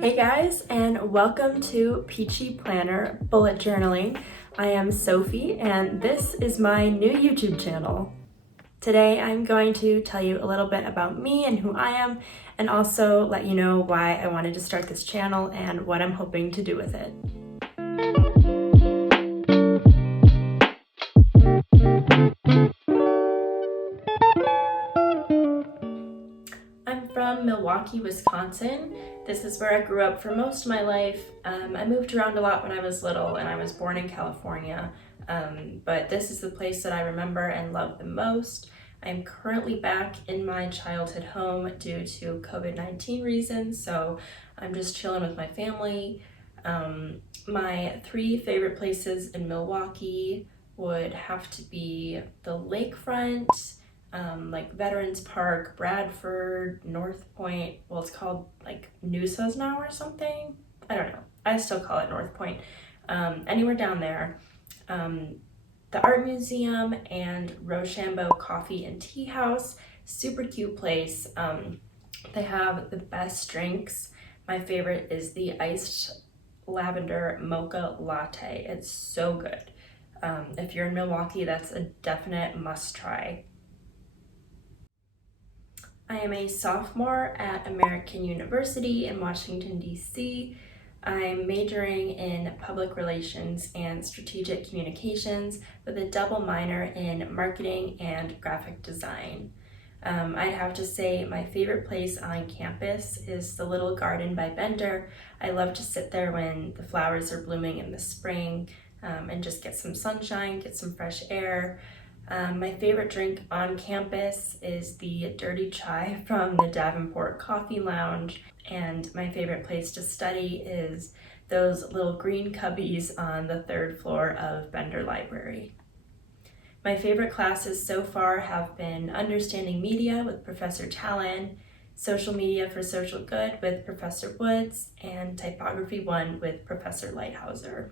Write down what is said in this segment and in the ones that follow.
Hey guys, and welcome to Peachy Planner Bullet Journaling. I am Sophie, and this is my new YouTube channel. Today I'm going to tell you a little bit about me and who I am, and also let you know why I wanted to start this channel and what I'm hoping to do with it. I'm from Milwaukee, Wisconsin. This is where I grew up for most of my life. I moved around a lot when I was little, and I was born in California, but this is the place that I remember and love the most. I'm currently back in my childhood home due to COVID-19 reasons, so I'm just chilling with my family. My three favorite places in Milwaukee would have to be the lakefront, like Veterans Park, Bradford, North Point. Well, it's called like Noosa's now or something. I don't know. I still call it North Point. Anywhere down there. The Art Museum and Rochambeau Coffee and Tea House. Super cute place. They have the best drinks. My favorite is the iced lavender mocha latte. It's so good. If you're in Milwaukee, that's a definite must try. I am a sophomore at American University in Washington, D.C. I'm majoring in public relations and strategic communications with a double minor in marketing and graphic design. I'd have to say my favorite place on campus is the Little Garden by Bender. I love to sit there when the flowers are blooming in the spring and just get some sunshine, get some fresh air. My favorite drink on campus is the dirty chai from the Davenport Coffee Lounge, and my favorite place to study is those little green cubbies on the third floor of Bender Library. My favorite classes so far have been Understanding Media with Professor Talon, Social Media for Social Good with Professor Woods, and Typography 1 with Professor Lighthouser.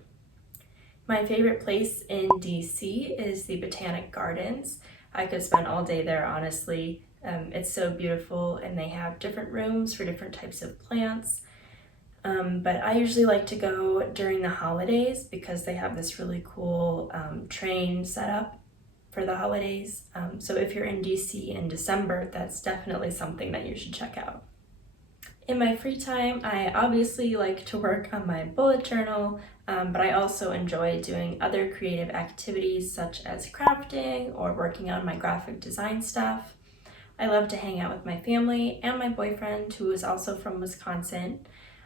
My favorite place in DC is the Botanic Gardens. I could spend all day there, honestly. It's so beautiful, and they have different rooms for different types of plants. But I usually like to go during the holidays because they have this really cool train set up for the holidays. So if you're in DC in December, that's definitely something that you should check out. In my free time, I obviously like to work on my bullet journal, but I also enjoy doing other creative activities such as crafting or working on my graphic design stuff. I love to hang out with my family and my boyfriend, who is also from Wisconsin.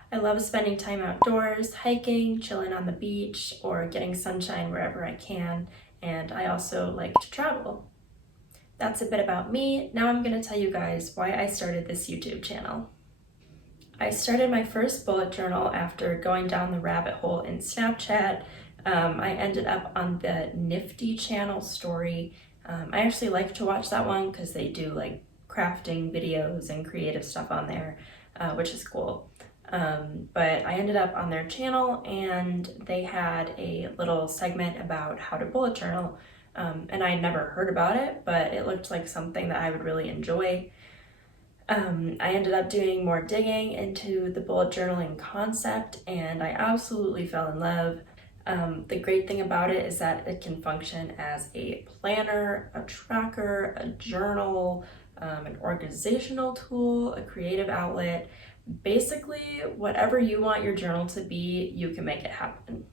I love spending time outdoors, hiking, chilling on the beach, or getting sunshine wherever I can, and I also like to travel. That's a bit about me. Now I'm going to tell you guys why I started this YouTube channel. I started my first bullet journal after going down the rabbit hole in Snapchat. I ended up on the Nifty channel story. I actually like to watch that one because they do like crafting videos and creative stuff on there, which is cool. But I ended up on their channel, and they had a little segment about how to bullet journal. And I had never heard about it, but it looked like something that I would really enjoy. I ended up doing more digging into the bullet journaling concept, and I absolutely fell in love. The great thing about it is that it can function as a planner, a tracker, a journal, an organizational tool, a creative outlet. Basically, whatever you want your journal to be, you can make it happen.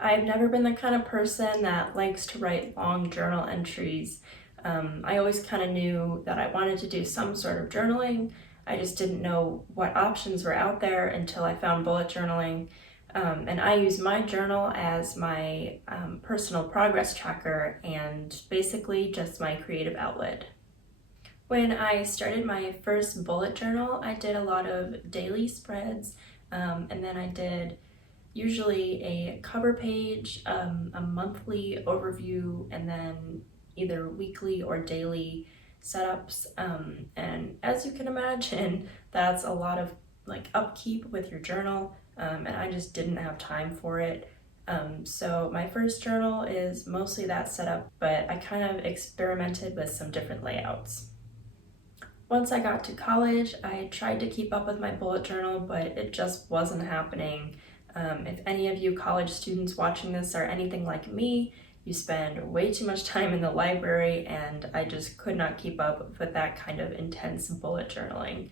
I've never been the kind of person that likes to write long journal entries. I always kind of knew that I wanted to do some sort of journaling. I just didn't know what options were out there until I found bullet journaling. And I use my journal as my personal progress tracker and basically just my creative outlet. When I started my first bullet journal, I did a lot of daily spreads, and then I did usually a cover page, a monthly overview, and then either weekly or daily setups. And as you can imagine, that's a lot of like upkeep with your journal, and I just didn't have time for it. So my first journal is mostly that setup, but I kind of experimented with some different layouts. Once I got to college, I tried to keep up with my bullet journal, but it just wasn't happening. If any of you college students watching this are anything like me, you spend way too much time in the library, and I just could not keep up with that kind of intense bullet journaling.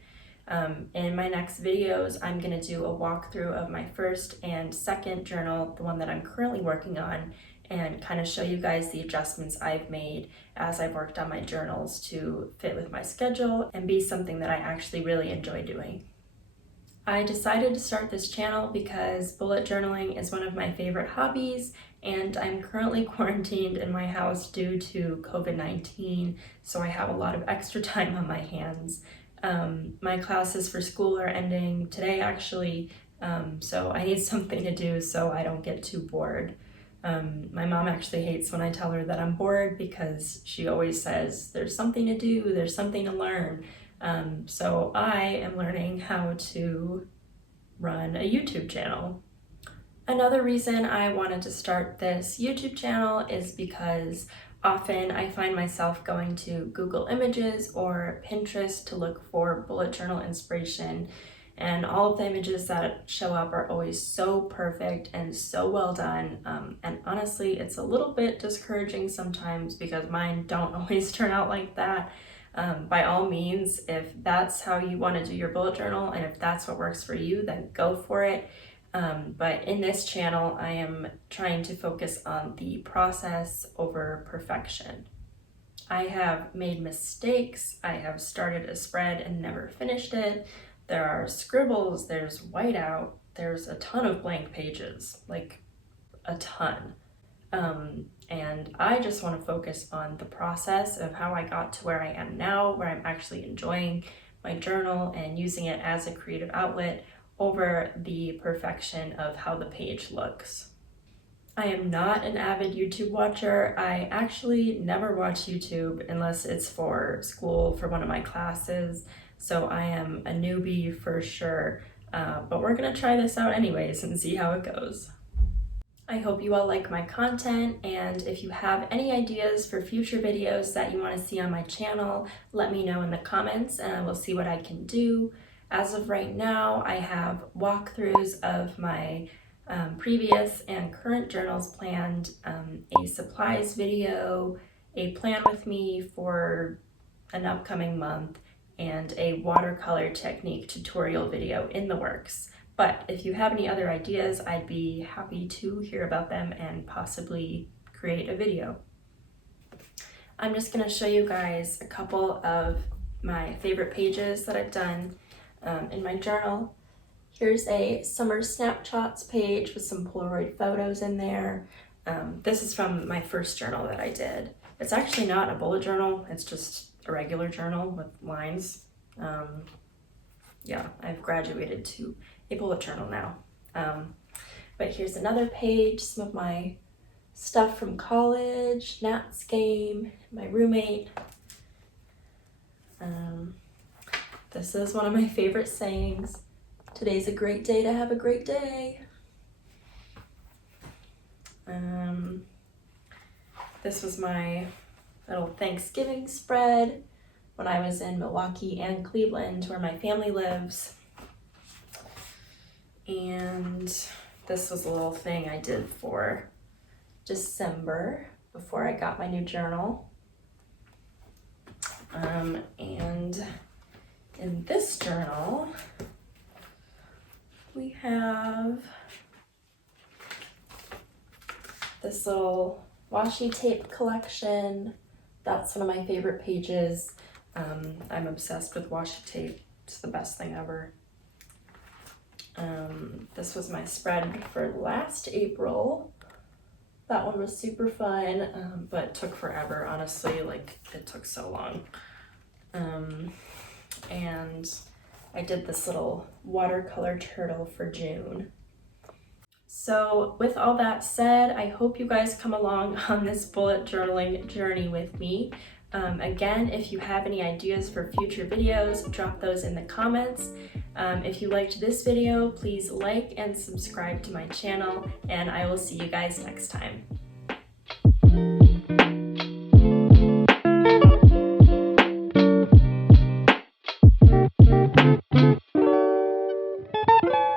In my next videos, I'm going to do a walkthrough of my first and second journal, the one that I'm currently working on, and kind of show you guys the adjustments I've made as I've worked on my journals to fit with my schedule and be something that I actually really enjoy doing. I decided to start this channel because bullet journaling is one of my favorite hobbies, and I'm currently quarantined in my house due to COVID-19, so I have a lot of extra time on my hands. My classes for school are ending today actually, so I need something to do so I don't get too bored. My mom actually hates when I tell her that I'm bored because she always says there's something to do, there's something to learn. So I am learning how to run a YouTube channel. Another reason I wanted to start this YouTube channel is because often I find myself going to Google Images or Pinterest to look for bullet journal inspiration, and all of the images that show up are always so perfect and so well done, and honestly it's a little bit discouraging sometimes because mine don't always turn out like that. By all means, if that's how you want to do your bullet journal and if that's what works for you, then go for it. But in this channel, I am trying to focus on the process over perfection. I have made mistakes. I have started a spread and never finished it. There are scribbles, there's whiteout, there's a ton of blank pages, like a ton. And I just want to focus on the process of how I got to where I am now, where I'm actually enjoying my journal and using it as a creative outlet over the perfection of how the page looks. I am not an avid YouTube watcher. I actually never watch YouTube unless it's for school, for one of my classes, so I am a newbie for sure, but we're gonna try this out anyways and see how it goes. I hope you all like my content, and if you have any ideas for future videos that you want to see on my channel, let me know in the comments and I will see what I can do. As of right now, I have walkthroughs of my previous and current journals planned, a supplies video, a plan with me for an upcoming month, and a watercolor technique tutorial video in the works. But if you have any other ideas, I'd be happy to hear about them and possibly create a video. I'm just going to show you guys a couple of my favorite pages that I've done in my journal. Here's a summer snapshots page with some Polaroid photos in there. This is from my first journal that I did. It's actually not a bullet journal, it's just a regular journal with lines. Yeah, I've graduated to a bullet journal now. But here's another page, some of my stuff from college, Nats game, my roommate. This is one of my favorite sayings. Today's a great day to have a great day. This was my little Thanksgiving spread when I was in Milwaukee and Cleveland, where my family lives. And this was a little thing I did for December before I got my new journal. And in this journal, we have this little washi tape collection. That's one of my favorite pages. I'm obsessed with washi tape. It's the best thing ever. This was my spread for last April. That one was super fun, but took forever, honestly. Like, it took so long. And I did this little watercolor turtle for June. So with all that said, I hope you guys come along on this bullet journaling journey with me. Again, if you have any ideas for future videos, drop those in the comments. If you liked this video, please like and subscribe to my channel, and I will see you guys next time. you.